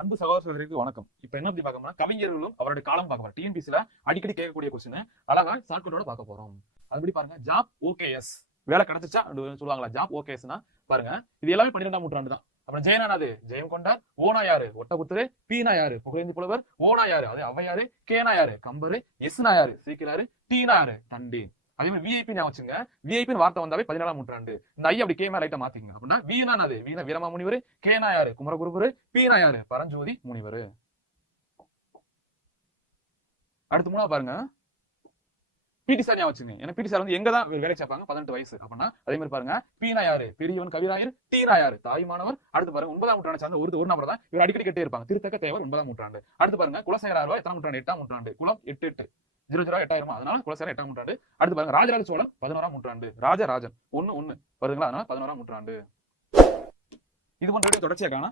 அன்பு சகோதரர்களுக்கு வணக்கம். இப்ப என்ன பத்தி பார்க்கணும்னா கவிஞர்களும் அவருடைய காலம் பார்க்க போறோம். டிஎன்பிசில அடிக்கடி கேட்கக்கூடிய கொஸ்டின் அழகா ஷார்ட்கட்டோட பார்க்க போறோம். அதுபடி பாருங்க, ஜாப் ஓகேஎஸ் வேலை கிடைச்சிச்சா சொல்லுவாங்களா, ஜாப் ஓகேஸ்னா பாருங்க, இது எல்லாமே 12ஆம் நூற்றாண்டு தான். அப்புறம் ஜெயனானது ஜெயம் கொண்டார், ஓனா யாரு ஒட்டபுத்தரு, பீனா யாரு புகழேந்தி புலவர், ஓனா யாரு அது ஔவையாரு, கேனா யாரு கம்பரு, எஸ்னா யாரு சீக்கிராரு, டீனா யாரு தண்டி. அதே மாதிரி விஐபி ஞாபகம் வச்சுங்க. விஐபின்னு வார்த்தை வந்தாவே 14ஆம் நூற்றாண்டு. இந்த ஐ அப்படி கேமா லைட்டா மாத்திங்க அப்படின்னா வீணா அது வீணா வீரமா முனிவர், கேனா யாரு குமரகுருபரு, பீனா யாரு பரஞ்சோதி முனிவர். அடுத்து மூணா பாருங்க, பிடி சார் ஞாபகம் வச்சுங்க. ஏன்னா பிடி சார் வந்து எங்க தான் வேலை சேர்ப்பாங்க, 18 வயசு அப்படின்னா. அதே மாதிரி பாருங்க, பீனா யாரு பெரியவன் கவிராயர், டீனா யாரு தாய்மானவர். அடுத்து பாருங்க 9ஆம் நூற்றாண்டு சார்ந்த ஒரு நபர் தான் இவர் அடிக்கடி கேட்டே இருப்பாங்க, திருத்தக்க தேவர் 9ஆம் நூற்றாண்டு. அடுத்து பாருங்க, குலசேகர எத்தனாம் நூற்றாண்டு, 8ஆம் நூற்றாண்டு. குலம் 88 00 8000, அதனால குலசேகர 8ஆம் நூற்றாண்டு. அடுத்து பாருங்க, ராஜராஜ சோழன் 11ஆம் நூற்றாண்டு. ராஜராஜன் 1 வருதுங்களா, அதனால 11ஆம் நூற்றாண்டு. இது போன்ற தொடர்ச்சியா காண